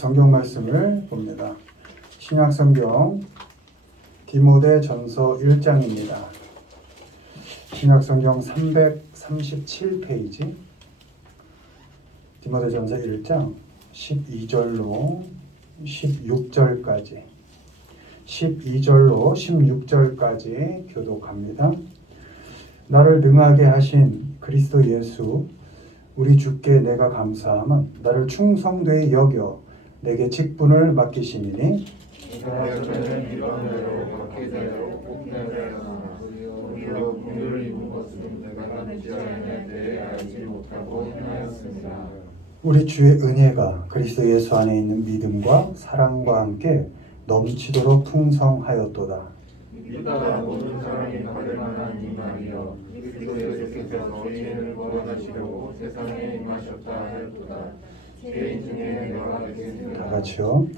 성경 말씀을 봅니다. 신약 성경 디모데전서 1장입니다. 신약 성경 337페이지 디모데전서 1장 12절로 16절까지 16절까지 교독합니다. 나를 능하게 하신 그리스도 예수 우리 주께 내가 감사함은 나를 충성되이 여겨 내게 직분을 맡기심이니 우리 주의 은혜가 그리스도 예수 안에 있는 믿음과 사랑과 함께 넘치도록 풍성하였도다. 믿다가 모든 사람이 받을 만한 이 말이여 그리스도 예수께서 죄인을 구원하시려고 세상에 임하셨다 하였도다. 죄인 중에 내가 있습니다. 다 같이요.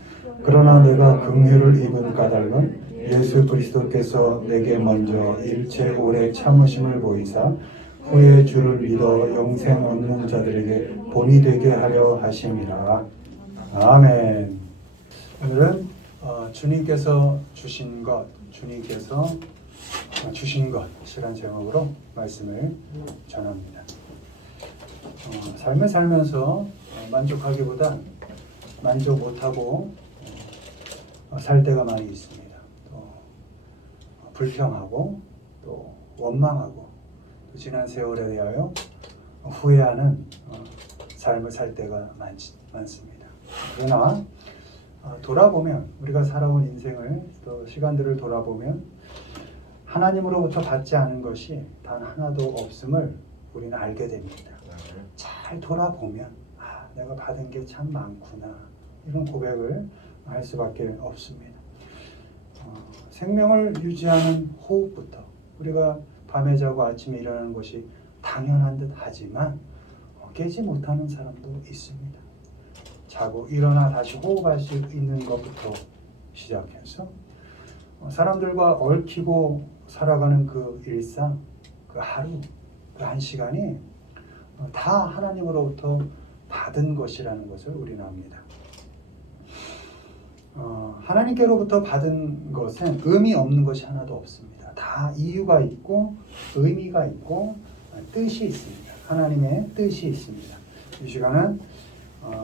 그러나 내가 긍휼을 입은 까닭은 예수 그리스도께서 내게 먼저 일체 오래 참으심을 보이사 후에 주를 믿어 영생 얻는 자들에게 본이 되게 하려 하심이라. 아멘. 오늘은 주님께서 주신 것이란 제목으로 말씀을 전합니다. 삶을 살면서 만족하기보다 만족 못하고 살 때가 많이 있습니다. 또 불평하고 또 원망하고 또 지난 세월에 대하여 후회하는 삶을 살 때가 많습니다. 그러나 돌아보면 우리가 살아온 인생을 또 시간들을 돌아보면 하나님으로부터 받지 않은 것이 단 하나도 없음을 우리는 알게 됩니다. 잘 돌아보면 내가 받은 게 참 많구나 이런 고백을 할 수밖에 없습니다. 생명을 유지하는 호흡부터 우리가 밤에 자고 아침에 일어나는 것이 당연한 듯 하지만 깨지 못하는 사람도 있습니다. 자고 일어나 다시 호흡할 수 있는 것부터 시작해서 사람들과 얽히고 살아가는 그 일상, 그 하루, 그 한 시간이 다 하나님으로부터 받은 것이라는 것을 우리는 압니다. 하나님께로부터 받은 것은 의미 없는 것이 하나도 없습니다. 다 이유가 있고 의미가 있고 뜻이 있습니다. 하나님의 뜻이 있습니다. 이 시간은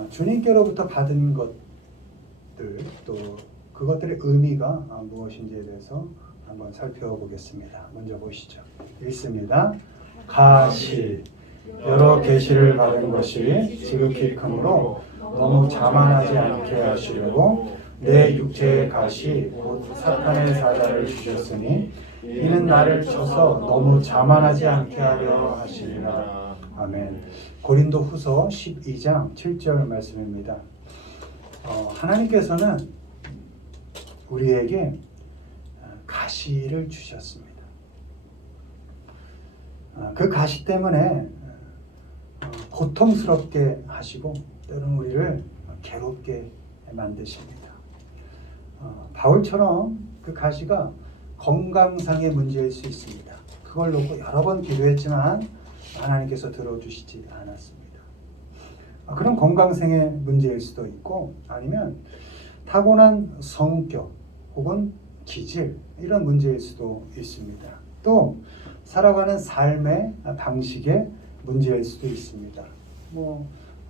주님께로부터 받은 것들 또 그것들의 의미가 무엇인지에 대해서 한번 살펴보겠습니다. 먼저 보시죠. 읽습니다. 가시 여러 계시를 받은 것이 지극히 크므로 너무 자만하지 않게 하시려고 내 육체의 가시 곧 사탄의 사자를 주셨으니 이는 나를 쳐서 너무 자만하지 않게 하려 하시리라. 아멘. 고린도 후서 12장 7절 말씀입니다. 하나님께서는 우리에게 가시를 주셨습니다. 그 가시 때문에 고통스럽게 하시고 때로는 우리를 괴롭게 만드십니다. 바울처럼 그 가시가 건강상의 문제일 수 있습니다. 그걸 놓고 여러 번 기도했지만 하나님께서 들어주시지 않았습니다. 그런 건강상의 문제일 수도 있고 아니면 타고난 성격 혹은 기질 이런 문제일 수도 있습니다. 또 살아가는 삶의 방식의 문제일 수도 있습니다.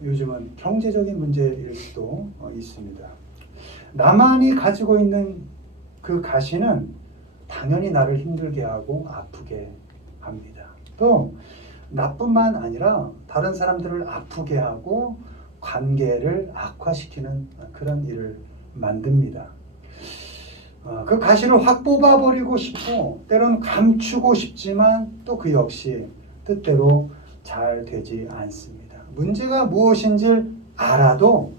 요즘은 경제적인 문제일 수도 있습니다. 나만이 가지고 있는 그 가시는 당연히 나를 힘들게 하고 아프게 합니다. 또 나뿐만 아니라 다른 사람들을 아프게 하고 관계를 악화시키는 그런 일을 만듭니다. 그 가시를 확 뽑아버리고 싶고 때로는 감추고 싶지만 또 그 역시 뜻대로 잘 되지 않습니다. 문제가 무엇인지 알아도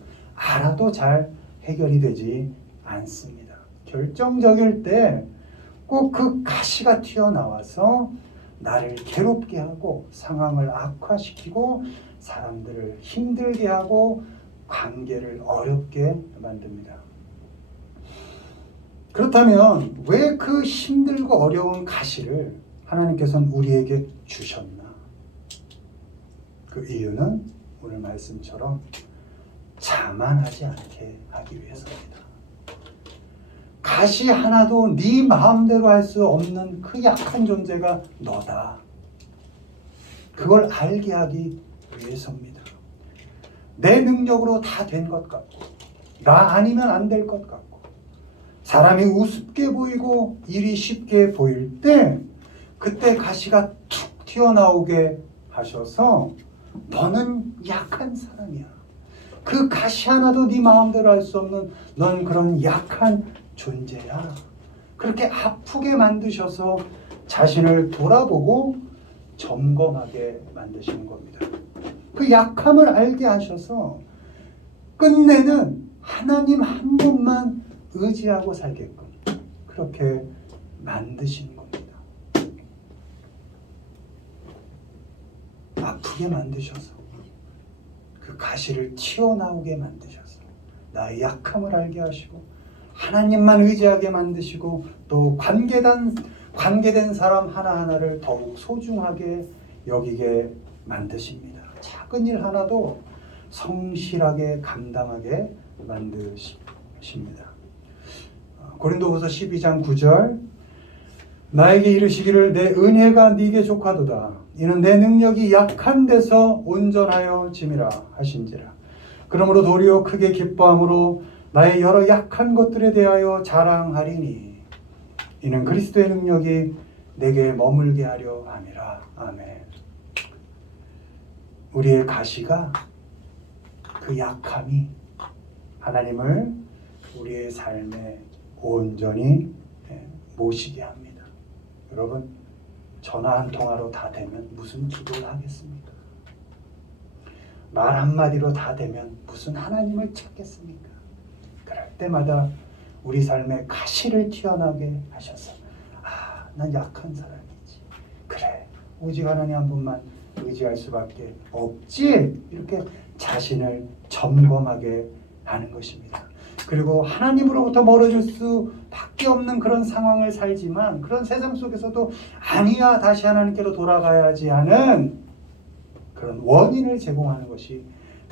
잘 해결이 되지 않습니다. 결정적일 때 꼭 그 가시가 튀어나와서 나를 괴롭게 하고 상황을 악화시키고 사람들을 힘들게 하고 관계를 어렵게 만듭니다. 그렇다면 왜 그 힘들고 어려운 가시를 하나님께서는 우리에게 주셨나? 그 이유는 오늘 말씀처럼 자만하지 않게 하기 위해서입니다. 가시 하나도 네 마음대로 할 수 없는 그 약한 존재가 너다. 그걸 알게 하기 위해서입니다. 내 능력으로 다 된 것 같고 나 아니면 안 될 것 같고 사람이 우습게 보이고 일이 쉽게 보일 때 그때 가시가 툭 튀어나오게 하셔서 너는 약한 사람이야. 그 가시 하나도 네 마음대로 할 수 없는 넌 그런 약한 존재야. 그렇게 아프게 만드셔서 자신을 돌아보고 점검하게 만드시는 겁니다. 그 약함을 알게 하셔서 끝내는 하나님 한 분만 의지하고 살게끔 그렇게 만드시는 겁니다. 아프게 만드셔서 그 가시를 튀어나오게 만드셔서 나의 약함을 알게 하시고 하나님만 의지하게 만드시고 또 관계된 사람 하나하나를 더욱 소중하게 여기게 만드십니다. 작은 일 하나도 성실하게 감당하게 만드십니다. 고린도후서 12장 9절 나에게 이르시기를 내 은혜가 네게 족하도다. 이는 내 능력이 약한 데서 온전하여 짐이라 하신지라. 그러므로 도리어 크게 기뻐함으로 나의 여러 약한 것들에 대하여 자랑하리니 이는 그리스도의 능력이 내게 머물게 하려 함이라. 아멘. 우리의 가시가 그 약함이 하나님을 우리의 삶에 온전히 모시게 합니다. 여러분 전화 한 통화로 다 되면 무슨 기도를 하겠습니까? 말 한마디로 다 되면 무슨 하나님을 찾겠습니까? 그럴 때마다 우리 삶에 가시를 튀어나오게 하셔서 난 약한 사람이지. 그래 오직 하나님 한 분만 의지할 수밖에 없지. 이렇게 자신을 점검하게 하는 것입니다. 그리고 하나님으로부터 멀어질 수밖에 없는 그런 상황을 살지만 그런 세상 속에서도 아니야 다시 하나님께로 돌아가야지 하는 그런 원인을 제공하는 것이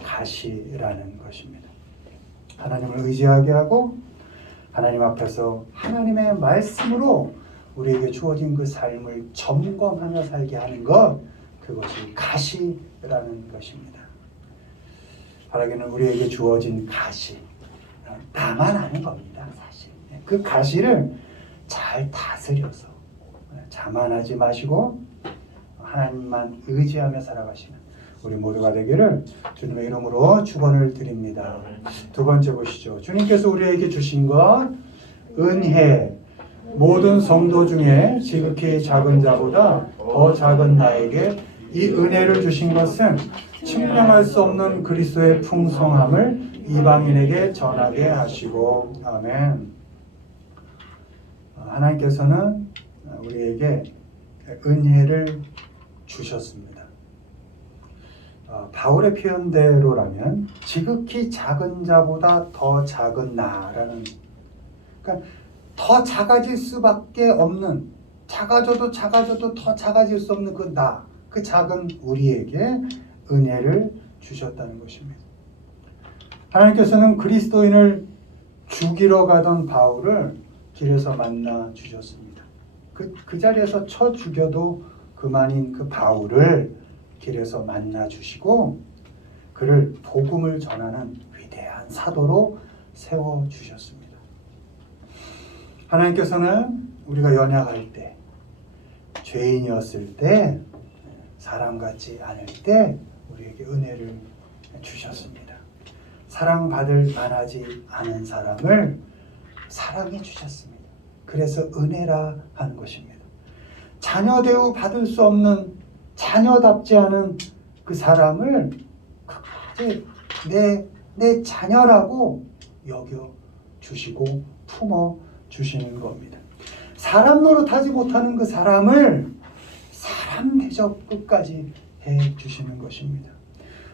가시라는 것입니다. 하나님을 의지하게 하고 하나님 앞에서 하나님의 말씀으로 우리에게 주어진 그 삶을 점검하며 살게 하는 것, 그것이 가시라는 것입니다. 바라기는 우리에게 주어진 가시, 감안하는 겁니다. 사실 그 가시를 잘 다스려서 자만하지 마시고 하나님만 의지하며 살아가시는 우리 모두가 되기를 주님의 이름으로 축원을 드립니다. 두 번째 보시죠. 주님께서 우리에게 주신 것 은혜, 모든 성도 중에 지극히 작은 자보다 더 작은 나에게 이 은혜를 주신 것은 측량할 수 없는 그리스도의 풍성함을 이방인에게 전하게 하시고. 아멘. 하나님께서는 우리에게 은혜를 주셨습니다. 바울의 표현대로라면 지극히 작은 자보다 더 작은 나라는, 그러니까 더 작아질 수밖에 없는, 작아져도 더 작아질 수 없는 그 나, 그 작은 우리에게 은혜를 주셨다는 것입니다. 하나님께서는 그리스도인을 죽이러 가던 바울을 길에서 만나 주셨습니다. 그 자리에서 쳐 죽여도 그만인 그 바울을 길에서 만나 주시고 그를 복음을 전하는 위대한 사도로 세워 주셨습니다. 하나님께서는 우리가 연약할 때, 죄인이었을 때, 사람 같지 않을 때 우리에게 은혜를 주셨습니다. 사랑받을 만하지 않은 사람을 사랑해 주셨습니다. 그래서 은혜라 하는 것입니다. 자녀 대우 받을 수 없는, 자녀답지 않은 그 사람을 끝까지 내 자녀라고 여겨 주시고 품어 주시는 겁니다. 사람 노릇하지 못하는 그 사람을 사람 대접 끝까지 해 주시는 것입니다.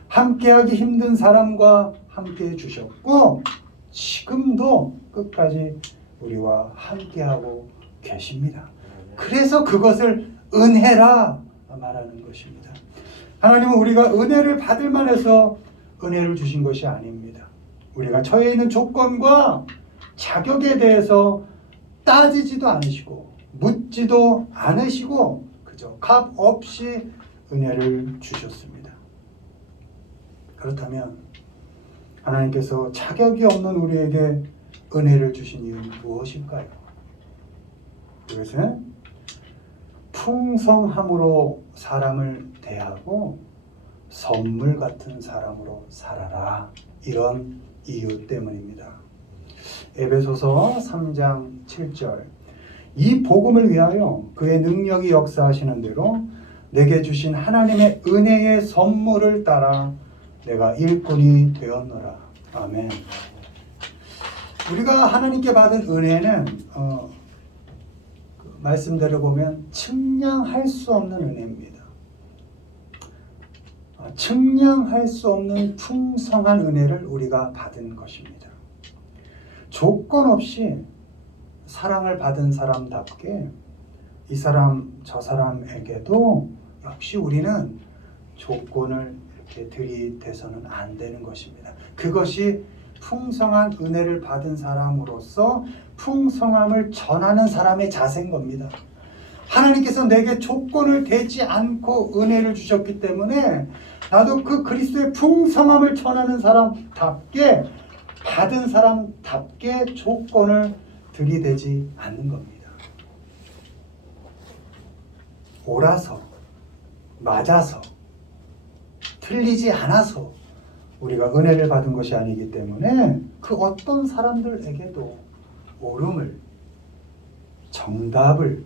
함께하기 힘든 사람과 함께해 주셨고 지금도 끝까지 우리와 함께하고 계십니다. 그래서 그것을 은혜라 말하는 것입니다. 하나님은 우리가 은혜를 받을 만해서 은혜를 주신 것이 아닙니다. 우리가 처해 있는 조건과 자격에 대해서 따지지도 않으시고 묻지도 않으시고 그저 값 없이 은혜를 주셨습니다. 그렇다면 하나님께서 자격이 없는 우리에게 은혜를 주신 이유는 무엇일까요? 그것은 풍성함으로 사람을 대하고 선물 같은 사람으로 살아라, 이런 이유 때문입니다. 에베소서 3장 7절, 이 복음을 위하여 그의 능력이 역사하시는 대로 내게 주신 하나님의 은혜의 선물을 따라 내가 일꾼이 되었노라. 아멘. 우리가 하나님께 받은 은혜는 말씀대로 보면 측량할 수 없는 은혜입니다. 측량할 수 없는 풍성한 은혜를 우리가 받은 것입니다. 조건 없이 사랑을 받은 사람답게 이 사람 저 사람에게도 역시 우리는 조건을 이렇게 들이대서는 안 되는 것입니다. 그것이 풍성한 은혜를 받은 사람으로서 풍성함을 전하는 사람의 자세인 겁니다. 하나님께서 내게 조건을 대지 않고 은혜를 주셨기 때문에 나도 그 그리스도의 풍성함을 전하는 사람답게, 받은 사람답게 조건을 들이대지 않는 겁니다. 옳아서, 맞아서, 틀리지 않아서 우리가 은혜를 받은 것이 아니기 때문에 그 어떤 사람들에게도 옳음을, 정답을,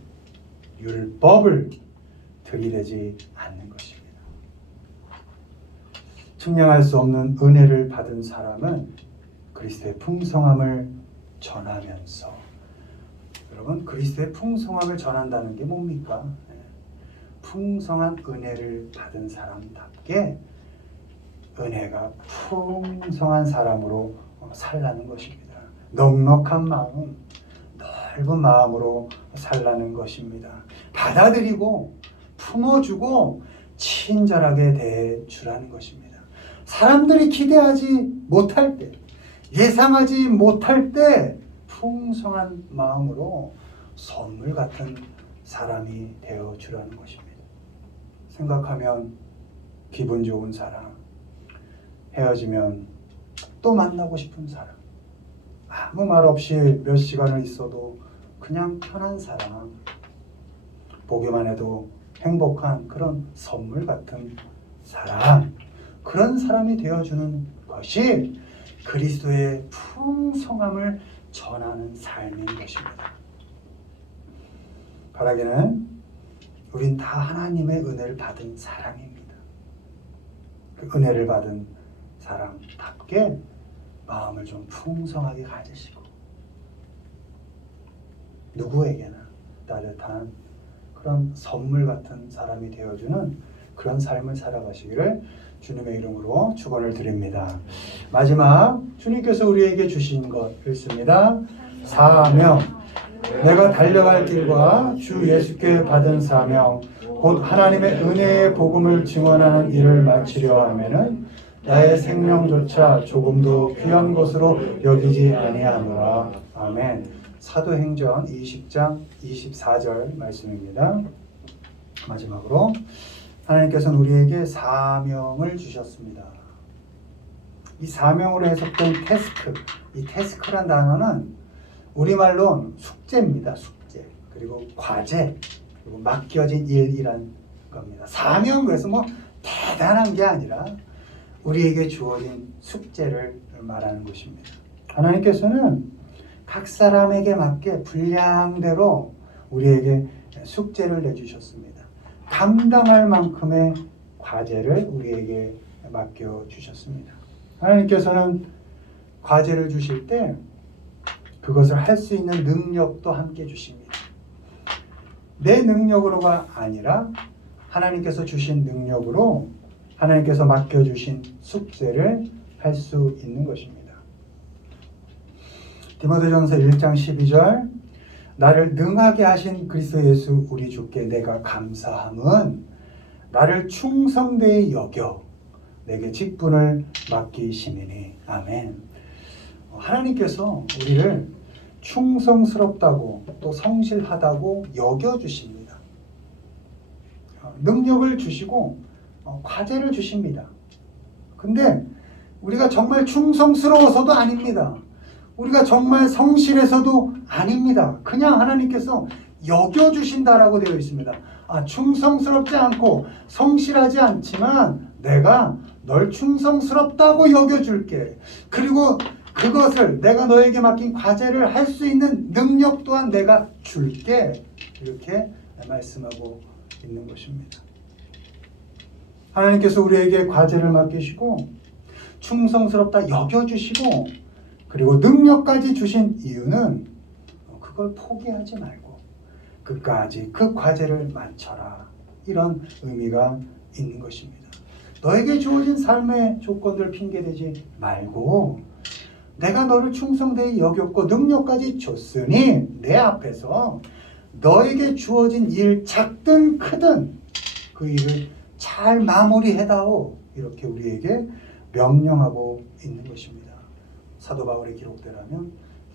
율법을 들이대지 않는 것입니다. 측량할 수 없는 은혜를 받은 사람은 그리스도의 풍성함을 전하면서, 여러분, 그리스도의 풍성함을 전한다는 게 뭡니까? 풍성한 은혜를 받은 사람답게 은혜가 풍성한 사람으로 살라는 것입니다. 넉넉한 마음, 넓은 마음으로 살라는 것입니다. 받아들이고 품어주고 친절하게 대해주라는 것입니다. 사람들이 기대하지 못할 때, 예상하지 못할 때 풍성한 마음으로 선물 같은 사람이 되어주라는 것입니다. 생각하면 기분 좋은 사람, 헤어지면 또 만나고 싶은 사람, 아무 말 없이 몇 시간을 있어도 그냥 편한 사람, 보기만 해도 행복한 그런 선물 같은 사람, 그런 사람이 되어주는 것이 그리스도의 풍성함을 전하는 삶인 것입니다. 바라기는 우린 다 하나님의 은혜를 받은 사람입니다. 그 은혜를 받은 사람답게 마음을 좀 풍성하게 가지시고 누구에게나 따뜻한 그런 선물 같은 사람이 되어주는 그런 삶을 살아가시기를 주님의 이름으로 축원을 드립니다. 마지막 주님께서 우리에게 주신 것 읽습니다. 사명, 내가 달려갈 길과 주 예수께 받은 사명, 곧 하나님의 은혜의 복음을 증언하는 일을 마치려 하면은 나의 생명조차 조금도 귀한 것으로 여기지 아니하노라. 아멘. 사도행전 20장 24절 말씀입니다. 마지막으로 하나님께서는 우리에게 사명을 주셨습니다. 이 사명으로 해석된 태스크, 이 태스크란 단어는 우리말로 숙제입니다. 숙제. 그리고 과제, 그리고 맡겨진 일이란 겁니다. 사명, 그래서 뭐 대단한 게 아니라 우리에게 주어진 숙제를 말하는 것입니다. 하나님께서는 각 사람에게 맞게 분량대로 우리에게 숙제를 내주셨습니다. 감당할 만큼의 과제를 우리에게 맡겨주셨습니다. 하나님께서는 과제를 주실 때 그것을 할 수 있는 능력도 함께 주십니다. 내 능력으로가 아니라 하나님께서 주신 능력으로 하나님께서 맡겨주신 숙제를 할 수 있는 것입니다. 디모데전서 1장 12절, 나를 능하게 하신 그리스도 예수 우리 주께 내가 감사함은 나를 충성되이 여겨 내게 직분을 맡기심이니. 아멘. 하나님께서 우리를 충성스럽다고 또 성실하다고 여겨주십니다. 능력을 주시고 과제를 주십니다. 근데 우리가 정말 충성스러워서도 아닙니다. 우리가 정말 성실해서도 아닙니다. 그냥 하나님께서 여겨주신다라고 되어 있습니다. 충성스럽지 않고 성실하지 않지만 내가 널 충성스럽다고 여겨줄게. 그리고 그것을 내가 너에게 맡긴 과제를 할 수 있는 능력 또한 내가 줄게. 이렇게 말씀하고 있는 것입니다. 하나님께서 우리에게 과제를 맡기시고 충성스럽다 여겨주시고 그리고 능력까지 주신 이유는 그걸 포기하지 말고 끝까지 그 과제를 마쳐라. 이런 의미가 있는 것입니다. 너에게 주어진 삶의 조건들 핑계대지 말고 내가 너를 충성되이 여겼고 능력까지 줬으니 내 앞에서 너에게 주어진 일 작든 크든 그 일을 잘 마무리해다오. 이렇게 우리에게 명령하고 있는 것입니다. 사도 바울의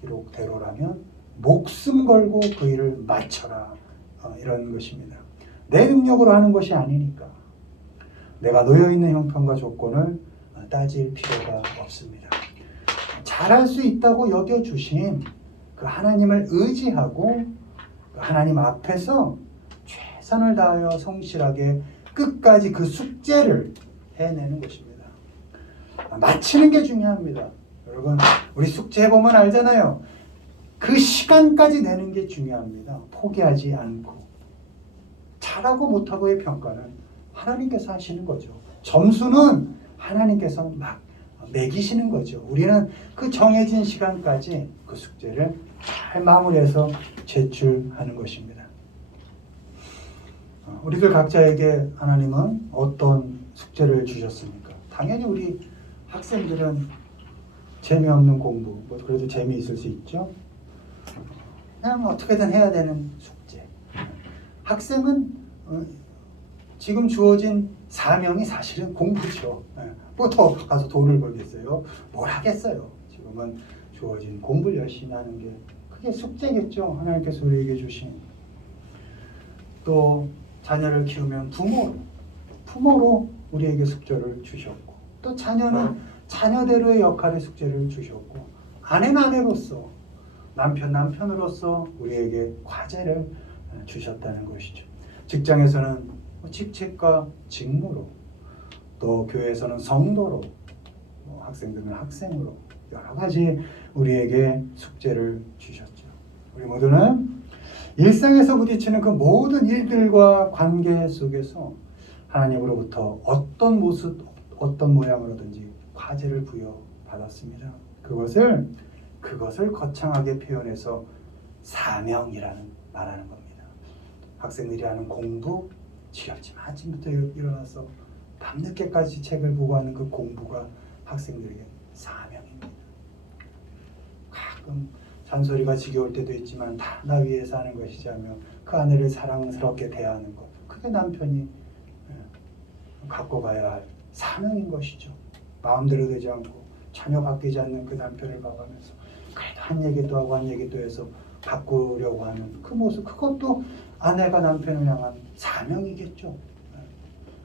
기록대로라면 목숨 걸고 그 일을 마쳐라. 이런 것입니다. 내 능력으로 하는 것이 아니니까 내가 놓여있는 형편과 조건을 따질 필요가 없습니다. 잘할 수 있다고 여겨주신 그 하나님을 의지하고 그 하나님 앞에서 최선을 다하여 성실하게 끝까지 그 숙제를 해내는 것입니다. 마치는 게 중요합니다. 여러분, 우리 숙제 해보면 알잖아요. 그 시간까지 내는 게 중요합니다. 포기하지 않고. 잘하고 못하고의 평가는 하나님께서 하시는 거죠. 점수는 하나님께서 막 매기시는 거죠. 우리는 그 정해진 시간까지 그 숙제를 잘 마무리해서 제출하는 것입니다. 우리들 각자에게 하나님은 어떤 숙제를 주셨습니까? 당연히 우리 학생들은 재미없는 공부, 그래도 재미있을 수 있죠. 그냥 어떻게든 해야 되는 숙제. 학생은 지금 주어진 사명이 사실은 공부죠. 뭐 더 가서 돈을 벌겠어요? 뭘 하겠어요? 지금은 주어진 공부를 열심히 하는 게 그게 숙제겠죠. 하나님께서 우리에게 주신. 또 자녀를 키우면 부모로 우리에게 숙제를 주셨고, 또 자녀는 자녀대로의 역할의 숙제를 주셨고, 아내는 아내로서, 남편으로서 우리에게 과제를 주셨다는 것이죠. 직장에서는 직책과 직무로, 또 교회에서는 성도로, 학생들은 학생으로 여러 가지 우리에게 숙제를 주셨죠. 우리 모두는 일상에서 부딪히는 그 모든 일들과 관계 속에서 하나님으로부터 어떤 모습, 어떤 모양으로든지 과제를 부여받았습니다. 그것을 거창하게 표현해서 사명이라는 말하는 겁니다. 학생들이 하는 공부, 지겹지만 아침부터 일어나서 밤늦게까지 책을 보고 하는 그 공부가 학생들에게 사명입니다. 가끔 잔소리가 지겨울 때도 있지만 다 나 위해서 하는 것이지 하며 그 아내를 사랑스럽게 대하는 것, 그게 남편이 갖고 가야 할 사명인 것이죠. 마음대로 되지 않고 전혀 바뀌지 않는 그 남편을 봐가면서 그래도 한 얘기도 하고 한 얘기도 해서 바꾸려고 하는 그 모습, 그것도 아내가 남편을 향한 사명이겠죠.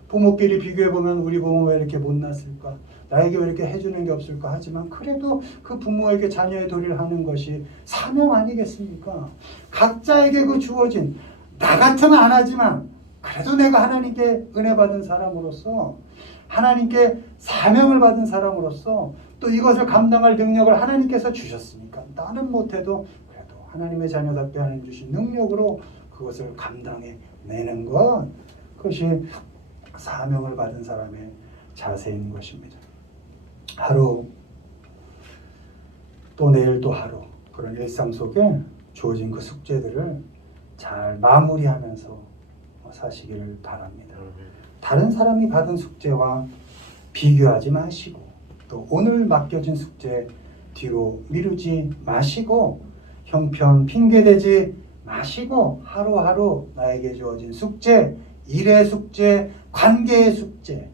부모끼리 비교해보면 우리 부모 왜 이렇게 못났을까? 나에게 왜 이렇게 해주는 게 없을까? 하지만 그래도 그 부모에게 자녀의 도리를 하는 것이 사명 아니겠습니까? 각자에게 그 주어진, 나 같으면 안 하지만 그래도 내가 하나님께 은혜 받은 사람으로서, 하나님께 사명을 받은 사람으로서 또 이것을 감당할 능력을 하나님께서 주셨으니까 나는 못해도 그래도 하나님의 자녀답게 하나님 주신 능력으로 그것을 감당해 내는 것, 그것이 사명을 받은 사람의 자세인 것입니다. 하루 또 내일 또 하루, 그런 일상 속에 주어진 그 숙제들을 잘 마무리하면서 사시기를 바랍니다. 다른 사람이 받은 숙제와 비교하지 마시고, 또 오늘 맡겨진 숙제 뒤로 미루지 마시고, 형편 핑계대지 마시고, 하루하루 나에게 주어진 숙제, 일의 숙제, 관계의 숙제,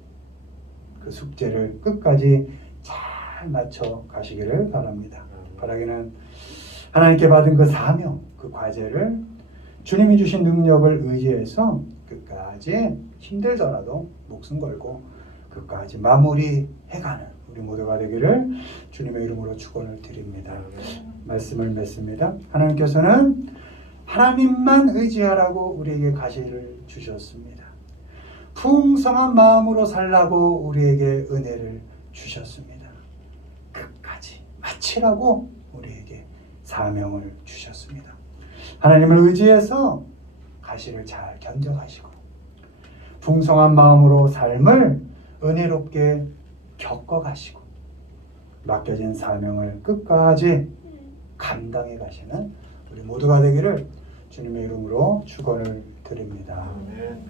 그 숙제를 끝까지 잘 맞춰 가시기를 바랍니다. 바라기는 하나님께 받은 그 사명, 그 과제를 주님이 주신 능력을 의지해서 끝까지 힘들더라도 목숨 걸고 끝까지 마무리해가는 우리 모두가 되기를 주님의 이름으로 축원을 드립니다. 말씀을 맺습니다. 하나님께서는 하나님만 의지하라고 우리에게 가시를 주셨습니다. 풍성한 마음으로 살라고 우리에게 은혜를 주셨습니다. 끝까지 마치라고 우리에게 사명을 주셨습니다. 하나님을 의지해서 가시를 잘 견뎌가시고 풍성한 마음으로 삶을 은혜롭게 겪어가시고 맡겨진 사명을 끝까지 감당해 가시는 우리 모두가 되기를 주님의 이름으로 축원을 드립니다. 아멘.